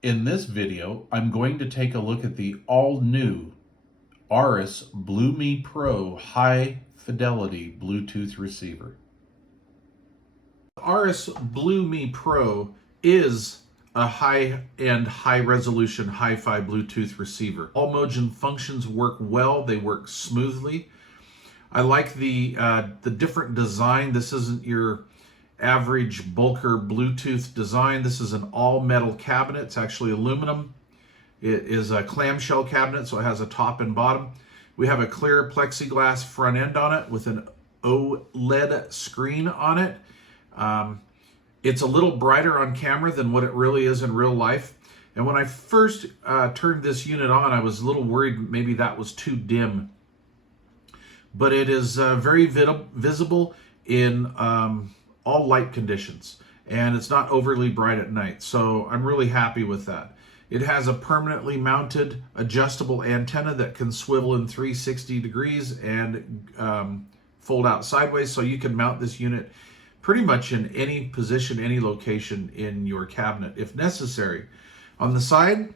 In this video, I'm going to take a look at the all-new Auris BluMe Pro High Fidelity Bluetooth Receiver. Auris BluMe Pro is a high-end, high-resolution HiFi Bluetooth receiver. All modes and functions work well. They work smoothly. I like the different design. This isn't your average bulker Bluetooth design. This is an all-metal cabinet. It's actually aluminum. It is a clamshell cabinet, so it has a top and bottom. We have a clear plexiglass front end on it with an OLED screen on it. It's a little brighter on camera than what it really is in real life. And when I first turned this unit on, I was a little worried maybe that was too dim. But it is very visible in all light conditions, and it's not overly bright at night, so I'm really happy with that. It has a permanently mounted adjustable antenna that can swivel in 360 degrees and fold out sideways, so you can mount this unit pretty much in any position, any location in your cabinet if necessary. On the side,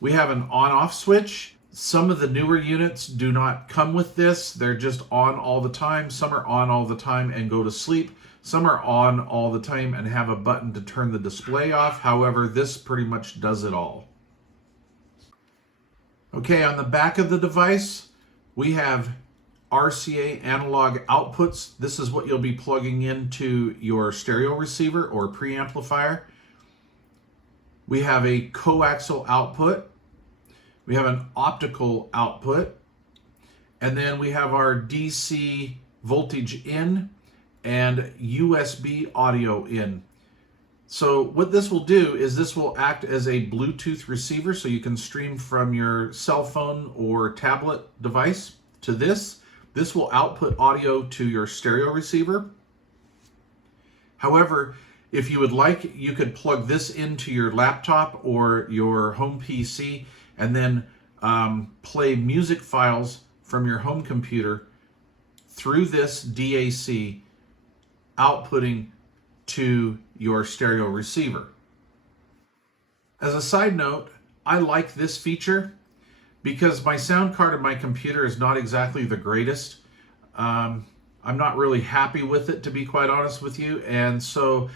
we have an on-off switch. Some of the newer units do not come with this. They're just on all the time. Some are on all the time and go to sleep. Some are on all the time and have a button to turn the display off. However, this pretty much does it all. Okay, on the back of the device, we have RCA analog outputs. This is what you'll be plugging into your stereo receiver or preamplifier. We have a coaxial output. We have an optical output, and then we have our DC voltage in and USB audio in. So what this will do is this will act as a Bluetooth receiver, so you can stream from your cell phone or tablet device to this. This will output audio to your stereo receiver. However, if you would like, you could plug this into your laptop or your home PC and then play music files from your home computer through this DAC, outputting to your stereo receiver. As a side note, I like this feature because my sound card in my computer is not exactly the greatest. I'm not really happy with it, to be quite honest with you, and so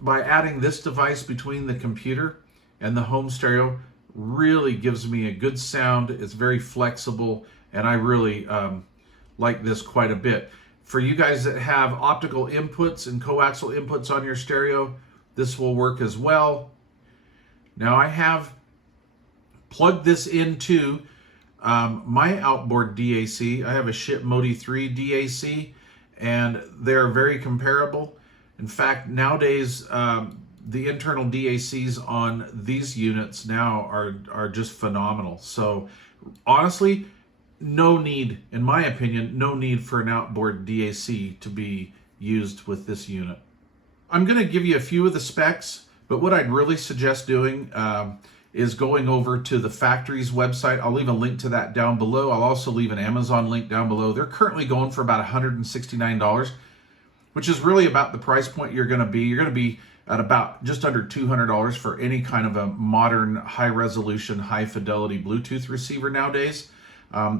by adding this device between the computer and the home stereo, really gives me a good sound. It's very flexible, and I really like this quite a bit. For you guys that have optical inputs and coaxial inputs on your stereo, this will work as well. Now I have plugged this into my outboard DAC. I have a Ship Modi 3 DAC, and they're very comparable. In fact, nowadays, the internal DACs on these units now are just phenomenal. So honestly, no need, in my opinion, no need for an outboard DAC to be used with this unit. I'm going to give you a few of the specs, but what I'd really suggest doing is going over to the factory's website. I'll leave a link to that down below. I'll also leave an Amazon link down below. They're currently going for about $169, which is really about the price point you're going to be. You're going to be at about just under $200 for any kind of a modern, high-resolution, high-fidelity Bluetooth receiver nowadays.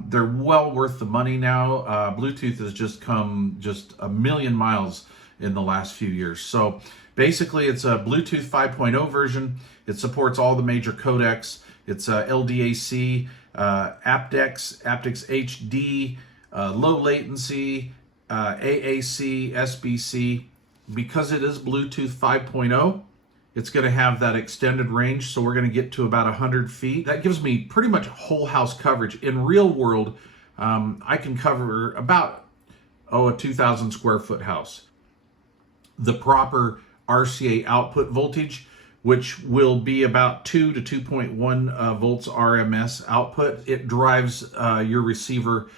They're well worth the money now. Bluetooth has just come just a million miles in the last few years. So basically, it's a Bluetooth 5.0 version. It supports all the major codecs. It's LDAC, aptX, aptX HD, low latency, AAC, SBC. Because it is Bluetooth 5.0, it's going to have that extended range, so we're going to get to about 100 feet. That gives me pretty much whole house coverage. In real world, I can cover about, a 2,000 square foot house. The proper RCA output voltage, which will be about 2 to 2.1 volts RMS output, it drives your receiver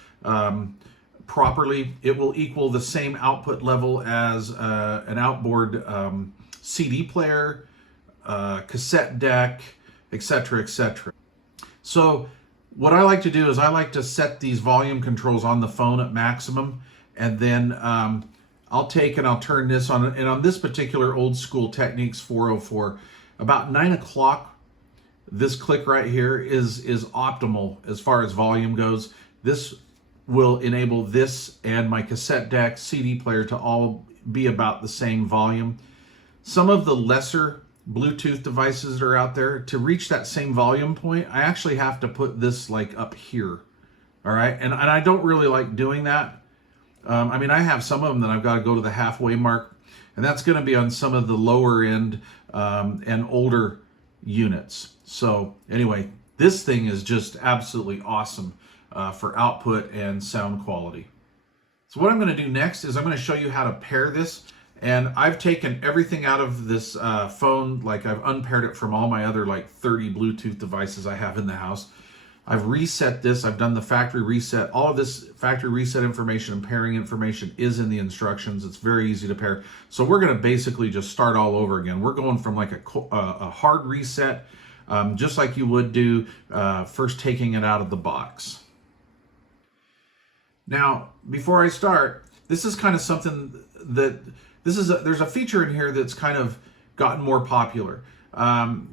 properly. It will equal the same output level as an outboard CD player, cassette deck, etc., etc. So what I like to do is I like to set these volume controls on the phone at maximum, and then I'll take and I'll turn this on. And on this particular old school Technics 404, about 9 o'clock, this click right here is optimal as far as volume goes. This will enable this and my cassette deck, CD player to all be about the same volume. Some of the lesser Bluetooth devices that are out there, to reach that same volume point, I actually have to put this like up here. All right, and I don't really like doing that. I mean, I have some of them that I've got to go to the halfway mark, and that's going to be on some of the lower end and older units. So anyway, this thing is just absolutely awesome for output and sound quality. So what I'm going to do next is I'm going to show you how to pair this. And I've taken everything out of this phone, like I've unpaired it from all my other like 30 Bluetooth devices I have in the house. I've reset this, I've done the factory reset. All of this factory reset information and pairing information is in the instructions. It's very easy to pair. So we're gonna basically just start all over again. We're going from like a hard reset, just like you would do first taking it out of the box. Now, before I start, this is kind of something that, there's a feature in here that's kind of gotten more popular.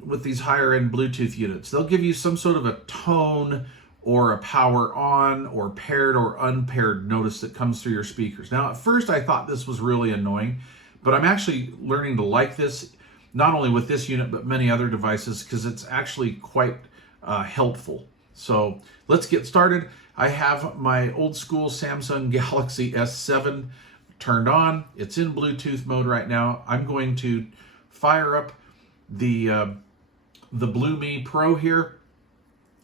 With these higher end Bluetooth units. They'll give you some sort of a tone or a power on or paired or unpaired notice that comes through your speakers. Now, at first I thought this was really annoying, but I'm actually learning to like this, not only with this unit, but many other devices, because it's actually quite helpful. So let's get started. I have my old school Samsung Galaxy S7 turned on. It's in Bluetooth mode right now. I'm going to fire up the BluMe Pro here,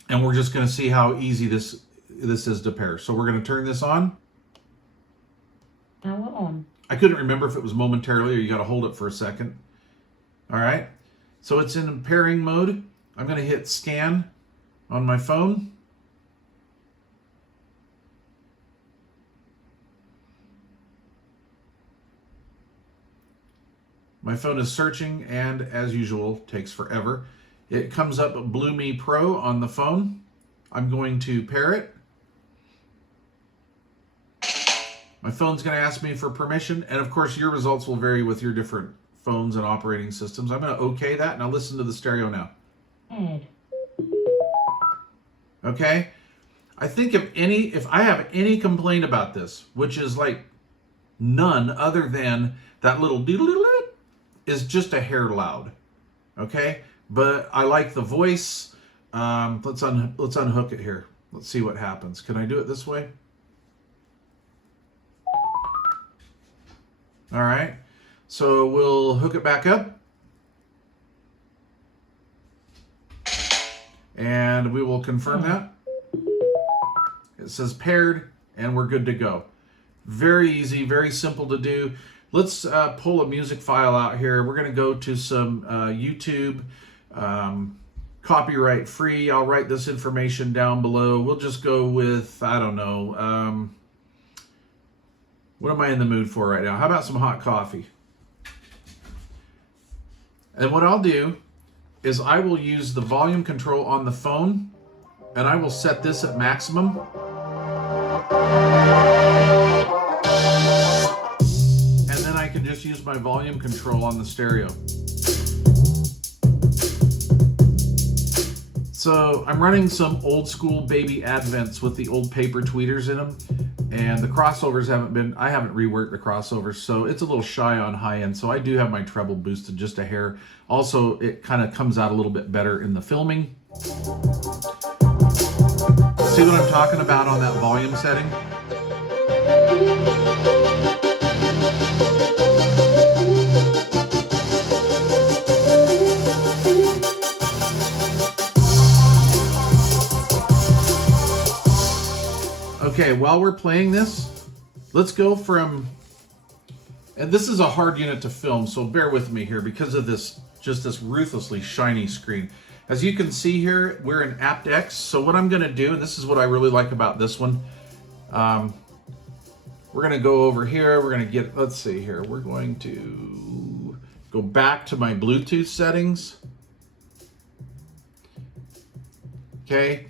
and we're just going to see how easy this is to pair. So we're going to turn this on. Now we're on. I couldn't remember if it was momentarily or you got to hold it for a second. All right, so it's in pairing mode. I'm going to hit scan on my phone. My phone is searching, and as usual, takes forever. It comes up BluMe Pro on the phone. I'm going to pair it. My phone's going to ask me for permission, and of course your results will vary with your different phones and operating systems. I'm going to okay that. Now listen to the stereo now. Ed. Okay? I think if I have any complaint about this, which is like none other than that little doodle is just a hair loud, okay? But I like the voice. Let's unhook it here. Let's see what happens. Can I do it this way? All right, so we'll hook it back up. And we will confirm that. It says paired, and we're good to go. Very easy, very simple to do. Let's pull a music file out here. We're going to go to some YouTube, copyright free. I'll write this information down below. We'll just go with, I don't know, what am I in the mood for right now? How about some hot coffee? And what I'll do is I will use the volume control on the phone, and I will set this at maximum. I can just use my volume control on the stereo. So I'm running some old school baby Advents with the old paper tweeters in them, and the crossovers I haven't reworked the crossovers, so it's a little shy on high end, so I do have my treble boosted just a hair. Also, it kind of comes out a little bit better in the filming. See what I'm talking about on that volume setting? Okay, while we're playing this, let's go from, and this is a hard unit to film, so bear with me here because of this, just this ruthlessly shiny screen. As you can see here, we're in aptX, so what I'm gonna do, and this is what I really like about this one, we're gonna go over here, we're gonna get, let's see here, we're going to go back to my Bluetooth settings. Okay.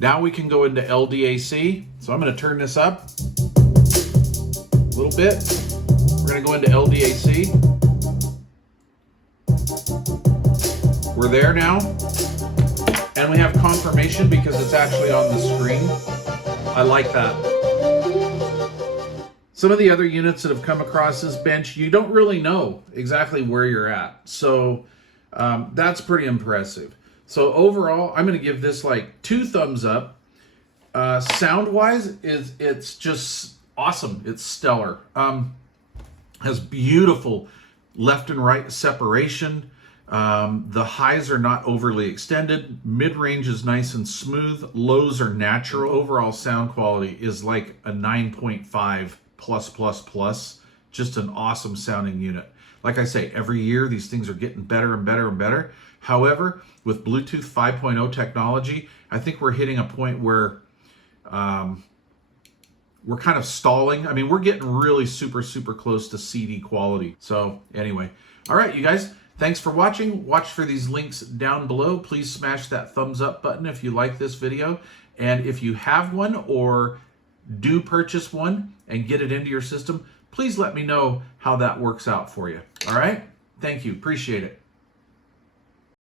Now we can go into LDAC. So I'm going to turn this up a little bit. We're going to go into LDAC. We're there now. And we have confirmation because it's actually on the screen. I like that. Some of the other units that have come across this bench, you don't really know exactly where you're at. So that's pretty impressive. So overall, I'm going to give this like 2 thumbs up. Sound-wise, it's just awesome. It's stellar. Has beautiful left and right separation. The highs are not overly extended. Mid-range is nice and smooth. Lows are natural. Overall sound quality is like a 9.5 plus. Just an awesome sounding unit. Like I say, every year these things are getting better and better and better. However, with Bluetooth 5.0 technology, I think we're hitting a point where we're kind of stalling. I mean, we're getting really super close to CD quality. So anyway, all right, you guys, thanks for watching. Watch for these links down below. Please smash that thumbs up button if you like this video. And if you have one or do purchase one and get it into your system, please let me know how that works out for you. All right? Thank you. Appreciate it.